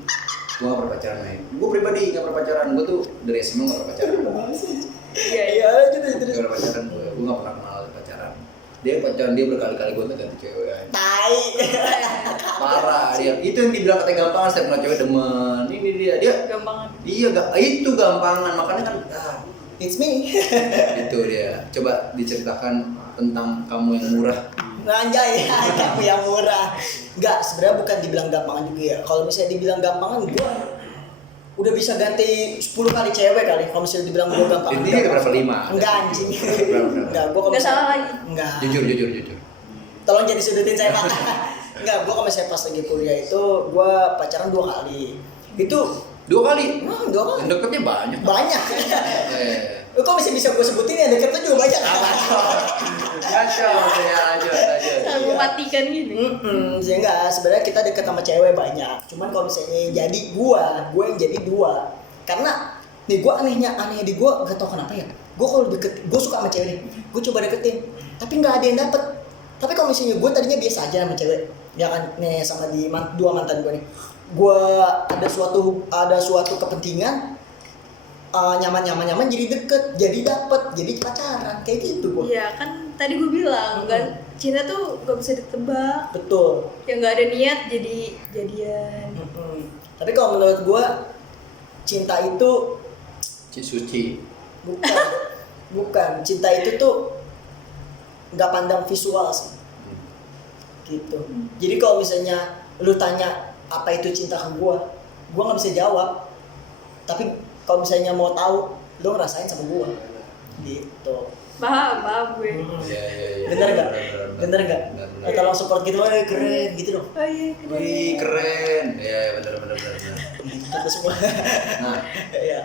Gua gak pernah pacaran, Ay. Gua pribadi gak pernah pacaran, gua tuh dari SMA gak pernah pacaran. Iya, iya. Iya, terus. Gak pernah pacaran, gua gak pernah kenal pacaran. Dia pacaran, dia berkali-kali gua ganti cewek, Ay. Tai. Parah, dia. Itu yang dibilang katanya gampang, setiap kenal cewek demen. Ini dia. Gampangan. Iya, itu gampangan, makanya kan It's me. itu dia. Coba diceritakan tentang kamu yang murah. Anjay, kamu yang murah. Enggak, sebenarnya bukan dibilang gampangan juga ya. Kalau misalnya dibilang gampangan, gua udah bisa ganti 10 kali cewek kali. Kalau misalnya dibilang gua gampangan. Ini dia berapa 5? Enggak anjing. Berapa? Enggak, gua kalau Nggak misalnya- salah lagi. Enggak. Jujur. Tolong jadi sudutin saya Pak. Enggak, gua kalau misalnya pas lagi kuliah itu gua pacaran 2 kali. Itu 2 kali. 2 kali. Yang deketnya banyak. Banyak. Eh. Lu kok masih bisa gua sebutin yang deket tuh juga banyak. Kacau, ya lanjut. Saya mematikan gini. Sehingga sebenarnya kita deket sama cewek banyak. Cuman kalau misalnya jadi gua yang jadi 2. Karena nih gua anehnya di gua gak tau kenapa ya. Gua kalau deket, gua suka sama cewek nih. Gua coba deketin, tapi nggak ada yang dapet. Tapi kalau misalnya gua tadinya biasa aja sama cewek, ya kan nih sama di 2 mantan gua nih. Gua ada suatu kepentingan nyaman jadi deket, jadi dapet, jadi pacaran kayak gitu gua. Iya kan tadi gue bilang kan cinta tuh gak bisa ditebak. Betul. Yang nggak ada niat jadi jadian. Tapi kalau menurut gua cinta itu Suci. bukan cinta itu tuh nggak pandang visual sih gitu. Jadi kalau misalnya lu tanya apa itu cinta ke gua nggak bisa jawab. Tapi kalau misalnya mau tahu, lu ngerasain sama gua gitu. Paham gue. Iya. Bener nggak? Tolong support gitu, keren gitu dong. Oh iya keren. Wih, keren. Iya, benar. Kita semua. Nah, Ya.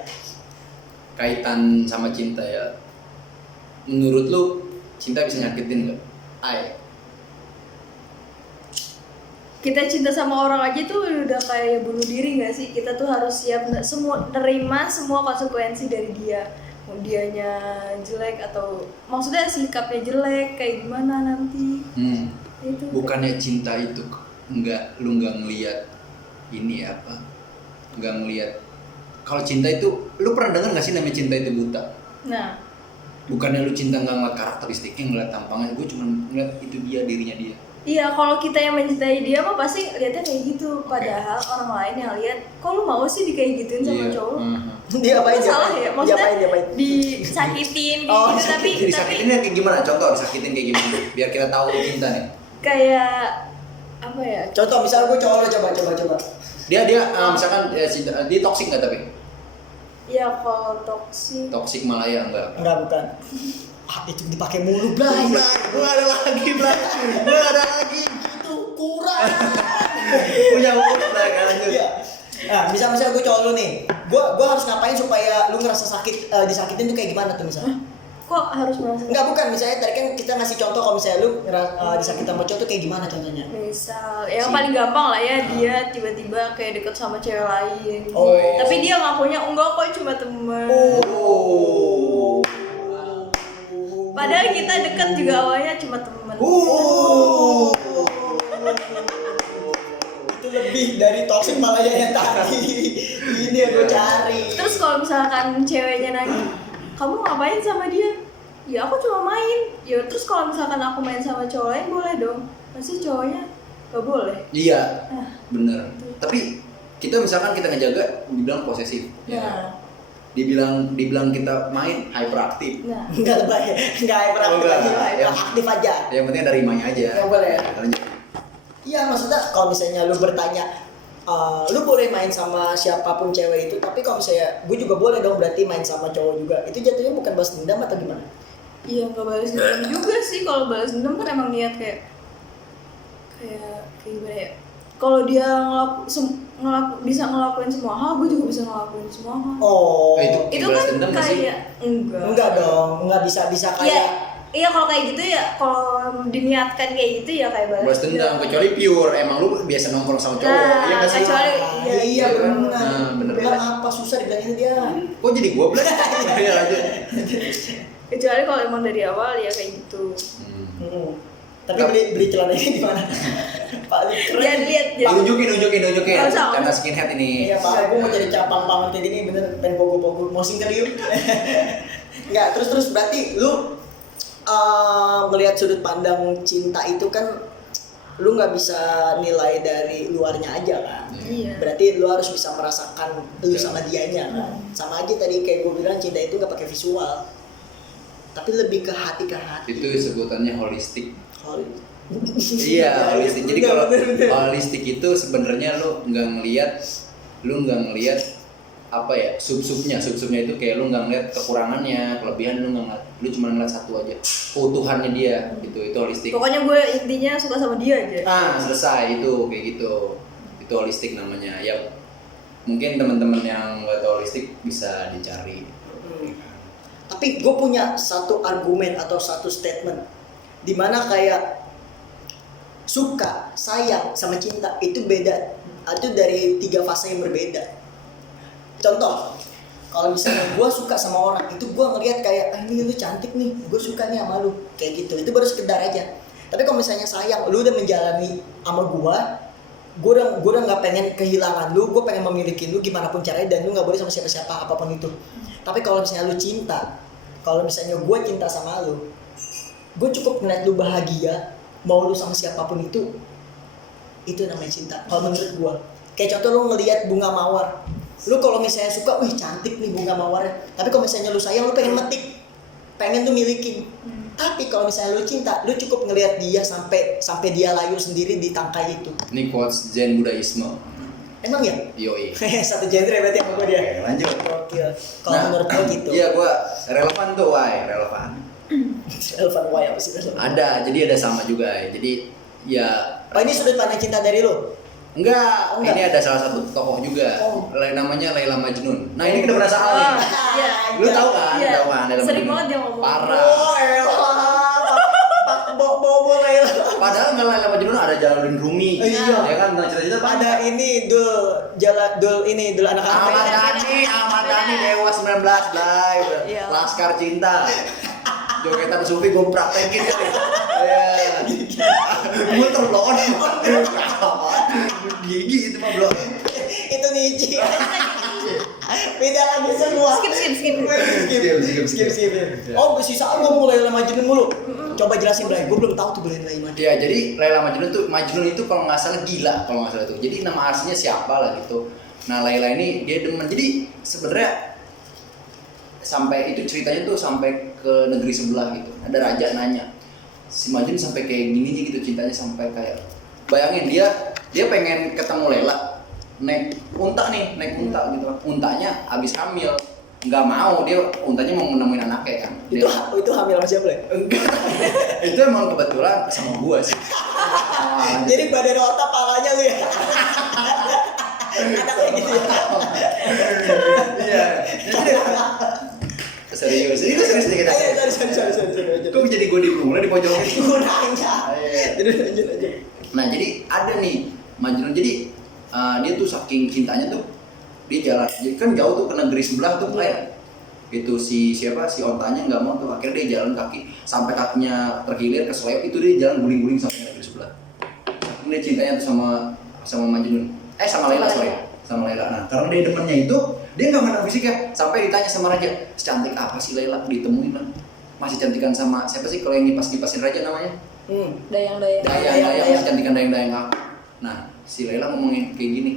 kaitan sama cinta ya. Menurut lu cinta bisa nyakitin nggak? Kita cinta sama orang aja tuh udah kayak bunuh diri nggak sih? Kita tuh harus siap nerima semua konsekuensi dari dia. Mau dianya jelek atau maksudnya sikapnya jelek kayak gimana nanti. Itu. Bukannya cinta itu lu nggak ngelihat ini apa? Nggak ngelihat. Kalau cinta itu, lu pernah dengar nggak sih namanya cinta itu buta? Nah, Bukannya lu cinta nggak ngeliat karakteristiknya, ngeliat tampangnya, gue cuma ngeliat itu dirinya dia. iya kalau kita yang mencintai dia mah pasti lihatnya kayak gitu. Padahal orang lain yang lihat, kok lu mau sih kayak gituin sama cowok? Dia apain? Salah ya, maksudnya Diapain? disakitin kayak Oh, gitu tapi Disakitinnya kayak gimana? Contoh disakitin kayak gimana? Biar kita tahu cinta nih. kayak apa ya? Contoh misal gue cowok lo coba. Dia misalkan dia toksik nggak tapi? Ya kalau toksik. Toksik Malaya enggak? Enggak, bukan. Itu dipakai mulu, Blay. Gue ada lagi. Itu kurang. Punya mulut lah kan lanjut. Iya. Nah, misal gue cowok lu nih. Gue harus ngapain supaya lu ngerasa sakit, disakitin tuh kayak gimana tuh misalnya? Kok harus merasa? Enggak, bukan. Misalnya tadi kan kita ngasih contoh kalau misalnya lu disakitin sama cowok tuh kayak gimana contohnya? Misal, yang paling gampang lah ya dia tiba-tiba kayak deket sama cewek lain. Oh. Tapi dia ngakunya enggak kok cuma temen. Oh. Padahal kita deket juga awalnya cuma temen. Itu lebih dari toxic Malaya yang tadi. Ini yang gue cari. Terus kalau misalkan ceweknya nanya, kamu ngapain sama dia? Ya aku cuma main. Ya terus kalau misalkan aku main sama cowok lain boleh dong. Pasti cowoknya gak boleh. Iya, Nah, bener. Tapi kita misalkan kita ngejaga, dibilang posesif. nah, Dibilang kita main hyperaktif. nah. Enggak lebay, enggak hyperaktif enggak. aja, Yang- aktif aja. Yang penting dari imanya aja. Ya boleh. Lanjut. Iya, maksudnya kalau misalnya lu bertanya, lu boleh main sama siapapun cewek itu, tapi kalau misalnya gue juga boleh dong berarti main sama cowok juga. Itu jatuhnya bukan balas dendam atau gimana? Iya nggak balas dendam juga sih. Kalau balas dendam kan emang niat kayak gimana ya? Kalau dia bisa ngelakuin semua hal, gue juga bisa ngelakuin semua hal. Oh, Itu balas kan dendam nggak sih? kayak enggak dong, enggak bisa Iya, kayak. iya kalau kayak gitu ya, kalau diniatkan kayak gitu ya kayak Balas dendam, kecuali pure emang lu biasa nongkrong sama cowok. Nah, Iya nggak sih? kecuali Iya benar. Nah, bener. Bilang apa susah dibilangin dia. Kok jadi gua belas? Iya lanjut. kecuali kalau emang dari awal ya kayak gitu. Tapi beli celana ini di mana? Paling keren. Jangan lihat, jangan. Tunjukin. Nggak usah. Karena skinhead ini. Iya Pak, aku mau jadi capang banget kayak gini bener pengen pogo-pogo mau singkat yuk. Enggak, terus berarti lu melihat sudut pandang cinta itu kan lu nggak bisa nilai dari luarnya aja kan. Iya. Berarti lu harus bisa merasakan lu sama dianya kan. Sama aja tadi kayak gue bilang cinta itu nggak pakai visual. Tapi lebih ke hati ke hati. Itu sebutannya holistik. Iya, Holistik. Jadi kalau holistik itu sebenarnya lu nggak ngelihat apa ya sub-subnya itu kayak lu nggak ngeliat kekurangannya, kelebihan lu nggak ngeliat, lu cuma ngeliat satu aja keutuhannya dia gitu. Itu holistik. Pokoknya gue intinya suka sama dia aja. Selesai itu kayak gitu. Itu holistik namanya. Ya mungkin teman-teman yang nggak tahu holistik bisa dicari. Tapi gue punya satu argumen atau satu statement dimana kayak suka, sayang, sama cinta itu beda, itu dari 3 fase yang berbeda. Contoh, kalau misalnya gue suka sama orang itu gue ngelihat kayak ini lu cantik nih, gue suka nih sama lu kayak gitu, itu baru sekedar aja. Tapi kalau misalnya sayang, lu udah menjalani sama gue udah nggak pengen kehilangan lu, gue pengen memiliki lu gimana pun caranya, dan lu nggak boleh sama siapa-siapa apapun itu. Tapi kalau misalnya lu cinta, kalau misalnya gue cinta sama lu, gue cukup ngeliat lu bahagia, mau lu sama siapapun itu namanya cinta. Kalau menurut gue, kayak contoh lu ngeliat bunga mawar, lu kalau misalnya suka, wih cantik nih bunga mawarnya. Tapi kalau misalnya lu sayang, lu pengen metik, pengen tuh milikin. Tapi kalau misalnya lu cinta, lu cukup ngelihat dia sampai dia layu sendiri di tangkai itu. Ini quotes Zen Buddhisme. Emang ya? Yoi. Satu genre berarti sama gue dia. Oke, lanjut. Gokil. Kalau menurut gue gitu. Iya, gue relevan tuh, why? Relevan. Relevan why apa sih? Ada, jadi ada sama juga ya. Jadi ya. Oh ini sudut pandang cinta dari lu? Enggak, Oh, enggak. ini ada salah satu tokoh juga. Oh. Namanya Laila Majnun. Nah, ini kita pernah salah nih. Iya. Lu tahu kan? Iya. Tahu kan Laila Sering Majnun? banget dia ngomong. Parah. Oh elah. Pak bawa Laila. Padahal nggak Laila Majnun ada Jalaluddin Rumi. Iya. Ya kan, nah, cerita-cerita Ada ini Dul anak-anak. Ahmad Dhani Dewa 19 lah. Iya. Laskar Cinta. Jogetan Sufi gue praktekin kali. Iya. Gue terblon. Gigi itu mah blon. Itu Niji. Beda lagi semua. Skip. Skip. Oh, sisa ngomong Laila Majnun mulu. Coba jelasin Bray, gue belum tahu tuh Laila Majnun. Ya, jadi Laila Majnun itu kalau nggak salah gila kalau nggak salah itu. Jadi nama aslinya siapa lah gitu. Nah, Laila ini dia demen. Jadi sebenarnya sampai itu ceritanya tuh sampai ke negeri sebelah gitu. Ada raja nanya, si Majnun sampai kayak gini gitu cintanya, sampai kayak bayangin dia pengen ketemu Laila, naik unta gitu. Untanya habis hamil, nggak mau, dia untanya mau nemuin anaknya kan. Itu hamil sama siapa ya? Enggak. Itu emang kebetulan sama gua sih. Jadi badan otak palanya lu ya. Ada kayak gitu ya. Iya. Serius nih kita. Ayo, sorry. Kok jadi gue mulai dipojokin? Gue nanya. Iya. Jadi lanjut aja. Nah, jadi ada nih Majnun. Jadi dia tuh saking cintanya tuh dia jalan. Jadi kan jauh tuh ke negeri sebelah tuh kayak itu si ontanya nggak mau tuh, akhirnya dia jalan kaki sampai kakinya terkilir keseleo, itu dia jalan guling-guling sampai negeri sebelah. Saking dia cintanya tuh sama Majnun. Sama Laila, sama Laila. Nah, karena dia demennya itu, dia nggak mengenal fisiknya. Sampai ditanya sama raja, secantik apa sih Laila? Ditemuin lah. Masih cantikan sama siapa sih kalau yang ngipas-ngipasin raja namanya? Dayang-dayang. Dayang, masih cantikan Dayang aku. Nah, si Laila ngomongin kayak gini,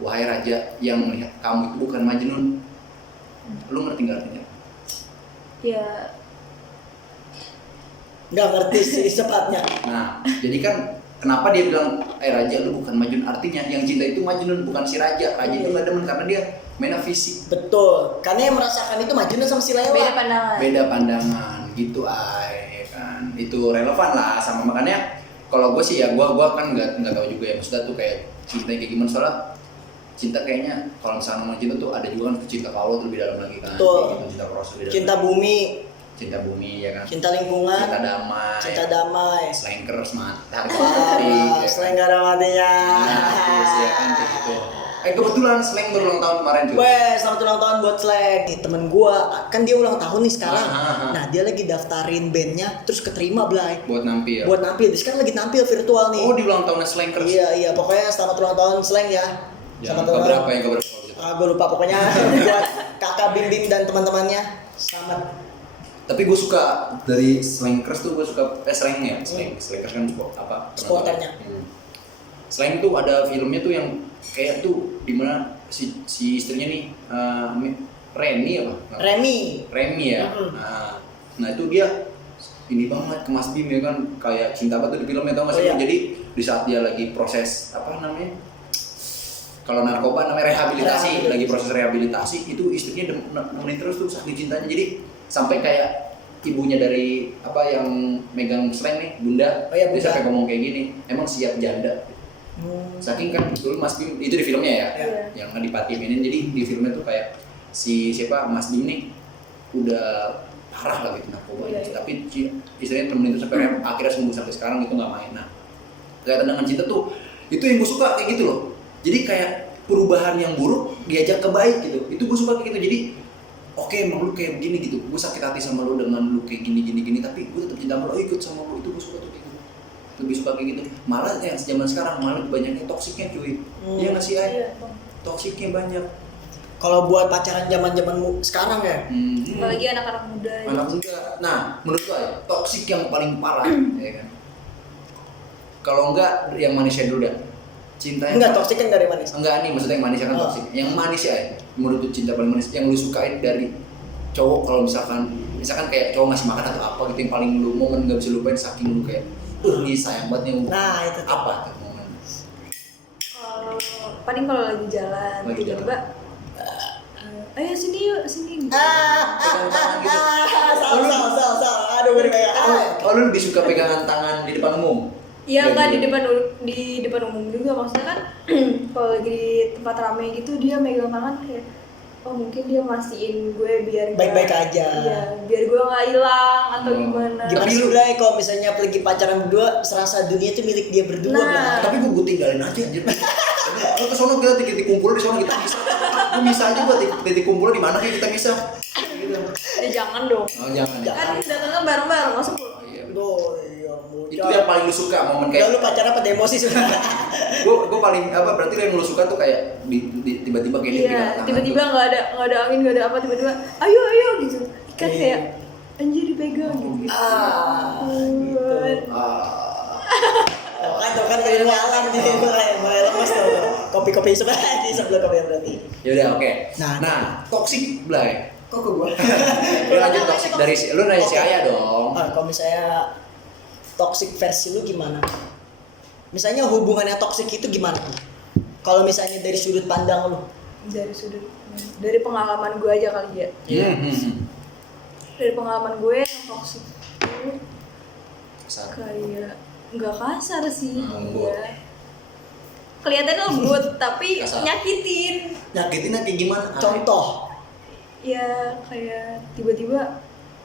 wahai raja yang melihat kamu itu bukan Majnun. Lu ngerti nggak artinya? Ya. Nggak ngerti sih sepatnya. Nah, jadi kan kenapa dia bilang, raja lu bukan Majnun? Artinya yang cinta itu Majnun, bukan si raja. Raja itu nggak demen karena dia mainnya fisik. Betul. Karena yang merasakan itu Majnun sama si Laila. Beda pandangan. Gitu ya kan. Itu relevan lah sama, makanya kalau gue sih ya gue kan nggak tahu juga ya, maksudnya tuh kayak cinta kayak gimana, soalnya cinta kayaknya kalau misalnya ngomong cinta tuh ada juga kan cinta ke Allah tuh lebih dalam lagi kan. Betul. Gitu, cinta ke Rasul lebih dalam Cinta lagi. bumi, Cinta bumi ya kan. cinta lingkungan, Cinta damai. cinta damai. Slankers mata. Selain gak ada matinya. Iya sih ya kan kayak gitu. Kebetulan Slang baru ulang tahun kemarin juga. Weh, selamat ulang tahun buat Slang. Nih, temen gua, kan dia ulang tahun nih sekarang. Nah, dia lagi daftarin bandnya, terus keterima Blay. Buat nampil. Buat nampil, sekarang lagi nampil virtual nih. Oh, di ulang tahunnya Slankers. Iya, pokoknya selamat ulang tahun Slang ya. Yang Selamat ulang tahun. keberapa? Gue lupa pokoknya buat kakak Bim Bim dan teman-temannya. Selamat. Tapi gue suka dari Slankers tuh, gue suka Slangnya. Slankers kan apa? Supporternya. Slang tuh ada filmnya tuh yang kayak tuh dimana si istrinya nih Remy ya. Nah itu dia ini banget ke Mas Bim ya kan, kayak cinta banget tuh di filmnya, tau gak sih? Oh, iya. Jadi di saat dia lagi proses apa namanya, kalau narkoba namanya rehabilitasi, lagi proses rehabilitasi, itu istrinya nemenin terus tuh saking cintanya. Jadi sampai kayak ibunya dari apa yang megang Slang nih, Bunda, Oh, iya, dia Bunda. sampai ngomong kayak gini, emang siap janda. Saking kan dulu Mas Bim itu di filmnya ya, yang dipatimin. Jadi di filmnya tuh kayak si Mas Bim nih udah parah lah gitu narkoba, tapi istrinya temenin itu sampai akhirnya sembuh sampai sekarang itu nggak main. Nah, kayak tendangan cinta tuh itu yang gue suka kayak gitu loh. Jadi kayak perubahan yang buruk diajak ke baik gitu. Itu gue suka kayak gitu. Jadi oke, emang lu kayak begini gitu. Gue sakit hati sama lu dengan lu kayak gini, tapi gue tetap cinta sama lu, ikut sama lu. Itu gue suka tuh kayak gitu. Lebih suka kayak gitu. Malah yang zaman sekarang malah banyaknya toksiknya cuy. Iya nggak sih, Ay? Toksiknya banyak. Kalau buat pacaran zaman-zaman sekarang ya, Apalagi anak-anak muda. Anak muda. Nah, menurut gue toksik yang paling parah, ya kan. Kalau enggak yang manisnya dulu dah. Cinta yang enggak toksik kan dari manis. Enggak nih, maksudnya yang manisnya kan Oh. toksik. Yang manis ya, menurut lu cinta paling manis yang lu sukain dari cowok. Kalau misalkan kayak cowok ngasih makan atau apa gitu yang paling lu momen nggak bisa lupain saking lu kayak ini sayang banget nih. Nah, itu tuh. Apa tuh momen? Paling kalau lagi jalan Lagi tiba-tiba ayo sini yuk sini. Sal. Aduh, gue kayak. Oh, lu lebih suka pegangan tangan di depan umum? Iya enggak gitu. di depan umum juga, maksudnya kan kalau lagi di tempat ramai gitu dia megang tangan kayak oh mungkin dia mastiin gue biar Baik-baik nggak- aja. Iya, biar gue nggak hilang atau Oh. gimana. Gimana Tapi sih lu- Blay kalau misalnya lagi pacaran berdua serasa dunia itu milik dia berdua, Nah. Blay. Tapi gue tinggalin aja anjir. Lu ke sono kita titik kumpul di sono kita bisa. Gue bisa aja buat titik kumpul di mana kayak kita bisa. Gitu. Ya jangan dong. Oh, jangan. Kan datangnya bareng-bareng masa pulang. Oh, iya. Aduh, iya, Itu yang paling lu suka momen Ya kayak lu pacaran apa emosi sebenarnya? gue paling apa berarti yang lu suka tuh kayak tiba-tiba kayak dia pegang Iya, tangan tiba-tiba tuh. nggak ada angin, nggak ada apa, tiba-tiba ayo gitu. Kan Iya. kayak anjir dipegang gitu. Gitu. Ah. Tuh kan dari alam nih, mulai lemas tuh. Kopi-kopi sebelah sebelum kopi yang berarti. Ya udah oke. Nah. Nah, toxic Blay. Kok ke gua? Lu lanjut toxic dari lu nanya si Oke. Aya dong. Kalau misalnya toxic versi lu gimana? Misalnya hubungannya toxic itu gimana? Kalau misalnya dari sudut pandang lu. Dari pengalaman gue aja kali ya. Dari pengalaman gue yang toxic itu Kasar. kayak nggak kasar sih, Lembut. iya. Kelihatannya lembut tapi Kasar. nyakitin. Nyakitinnya kayak gimana? Contoh. Ya kayak tiba-tiba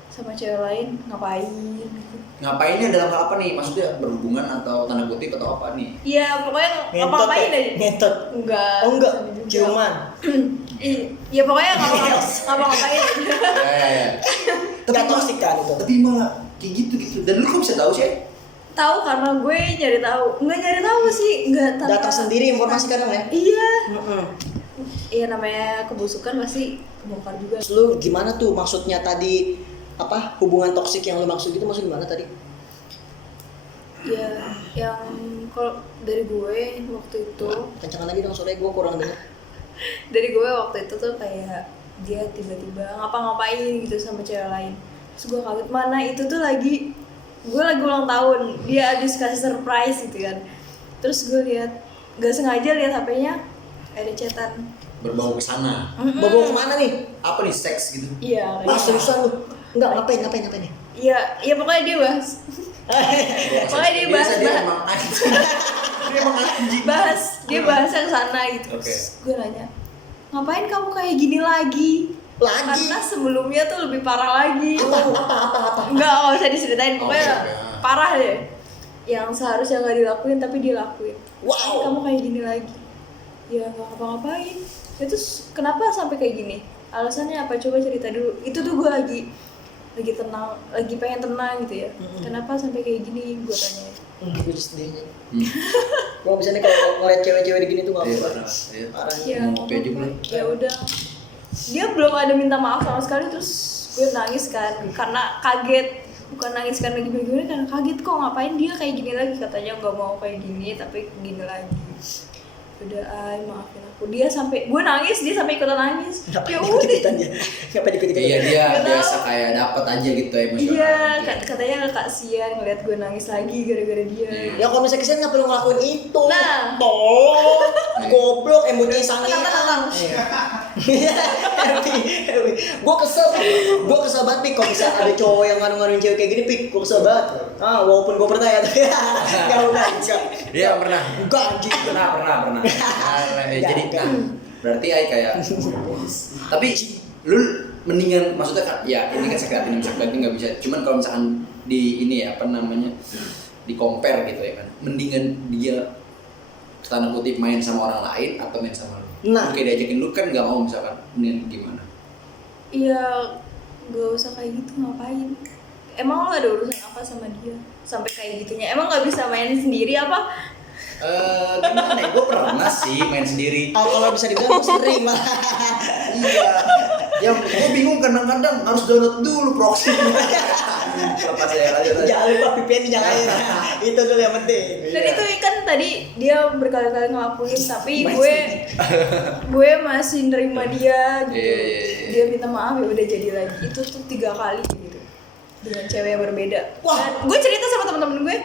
sama cewek lain ngapain gitu. Ngapainnya dalam hal apa nih? Maksudnya berhubungan atau tanda kutip atau apa nih? Iya pokoknya ngapa-ngapain aja. Ngentot. Enggak. Oh enggak, sama juga. ciuman. Iya pokoknya ngapa-ngapain aja. Ya. Enggak toxic kan itu. Tapi malah kayak gitu. Dan lu kok bisa tahu sih? Tahu karena gue nyari tahu. Enggak nyari tahu sih, enggak tahu. Datang sendiri informasi kadang ya. Iya. Heeh. Iya namanya kebusukan pasti kebongkar juga. Terus lu gimana tuh maksudnya tadi apa hubungan toksik yang lu maksud itu maksud gimana tadi? Ya yang kalau dari gue waktu itu, Kencangan lagi dong soalnya gue kurang dengar. dari gue waktu itu tuh kayak dia tiba-tiba ngapa-ngapain gitu sama cewek lain. Terus gue kaget mana itu tuh gue lagi ulang tahun, dia habis kasih surprise gitu kan. Terus gue lihat gak sengaja lihat HP-nya ada chatan. Berbau ke sana. Bawa kemana nih? Apa nih seks gitu? Iya. Mas kayak- seriusan lu? Enggak ngapain nih? Iya pokoknya dia bahas. Pokoknya dia bahas Biasa dia emang anjing. Dia emang anjing. dia bahasnya ke sana gitu. Oke. Terus gue nanya, ngapain kamu kayak gini lagi? Lagi? Karena sebelumnya tuh lebih parah lagi. Apa? Enggak usah diceritain, pokoknya Oke. parah deh. Yang seharusnya nggak dilakuin tapi dia lakuin. Wow. Kamu kayak gini lagi? Ya nggak ngapa-ngapain. Ya, terus kenapa sampai kayak gini? Alasannya apa? Coba cerita dulu. Itu tuh gue lagi tenang, lagi pengen tenang gitu ya. Kenapa sampai kayak gini? Gue tanya. Gue sendiri. Gue bisa nih kalau ngeliat cewek-cewek gini tuh nggak Iya, apa. parah. Iya. Parah. Ya, Mau nggak ngopi aja apa-apa. belum? Ya udah. Dia belum ada minta maaf sama sekali, terus gue nangis kan karena kaget. Bukan nangis karena gimana karena kaget kok ngapain dia kayak gini lagi, katanya nggak mau kayak gini tapi gini lagi. Udah maafin aku. Dia sampai gue nangis, dia sampai ikutan nangis. Ya udah. Ikut-ikutan dia. Ngapain ikut-ikutan? Iya dia Nggak tahu. biasa kayak dapat aja gitu emosional. Iya, katanya kasihan ngeliat gue nangis lagi gara-gara dia. Ya kalau misalnya kesian nggak perlu ngelakuin itu. Nah. Tolong. Goblok emotnya sangean. Tenang. Happy. Gue kesel banget Pik kalau bisa ada cowok yang nganu-nganuin cewek kayak gini Pik. Gue kesel banget. Walaupun gue pernah ya. Enggak. Dia pernah. Enggak anjing. Pernah. Jadi Enggak. berarti ay kayak tapi lu mendingan maksudnya kan ya ini kan sakit hati nggak bisa. Cuman kalau misalkan di ini ya apa namanya di compare gitu ya kan. Mendingan dia tanda kutip main sama orang lain atau main sama lu. Nah. Oke diajakin lu kan nggak mau misalkan mendingan gimana? Iya, gak usah kayak gitu, ngapain? Emang lo ada urusan apa sama dia? Sampai kayak gitunya, emang gak bisa main sendiri apa? Gimana ya? Gue pernah sih main sendiri. Kalau bisa dibilang gue sering malah. Iya. Yang gue bingung kadang-kadang harus download dulu proxy. Lepas ya aja. Jangan lupa VPN dinyalain. Itu dulu yang penting. Dan itu kan tadi dia berkali-kali ngelakuin, tapi gue masih nerima dia gitu. Iya. Dia minta maaf, ya udah jadi lagi. Itu tuh 3 kali gitu dengan cewek yang berbeda. Wah. Dan gue cerita sama teman-teman gue,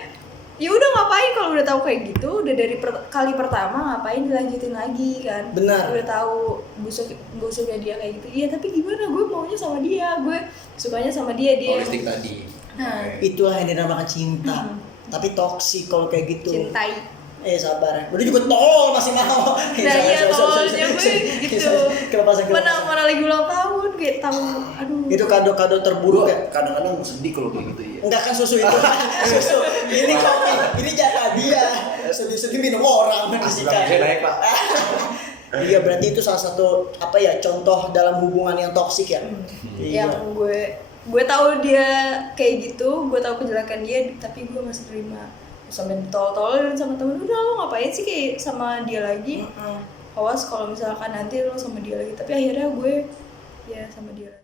ya udah ngapain kalau udah tahu kayak gitu, udah dari kali pertama ngapain dilanjutin lagi kan? Benar. Udah tahu busuknya dia kayak gitu. Iya, tapi gimana, gue maunya sama dia, gue sukanya sama dia. Holistik tadi. Nah, Itulah yang dinamakan cinta. Tapi toksik kalau kayak gitu. cintai. Sabar. Udah juga tol masih mau. Nah iya, tolnya gue gitu. Kelepasan. Mana lagi ulang tahun kayak tahu, aduh. Itu kado-kado terburuk ya. Kadang-kadang sedih kalau kayak gitu ya. Enggak kan susu itu. Susu. Ini kopi. Ini jatah dia. Sedih-sedih minum orang Saya naik, Pak. Iya, berarti itu salah satu apa ya, contoh dalam hubungan yang toksik ya. Yang gue tahu dia kayak gitu, gue tahu kejelekan dia, tapi gue masih terima. Sampai ditol-tolin sama temen, udah lo ngapain sih kayak sama dia lagi? Awas kalau misalkan nanti lo sama dia lagi. Tapi akhirnya gue ya sama dia lagi.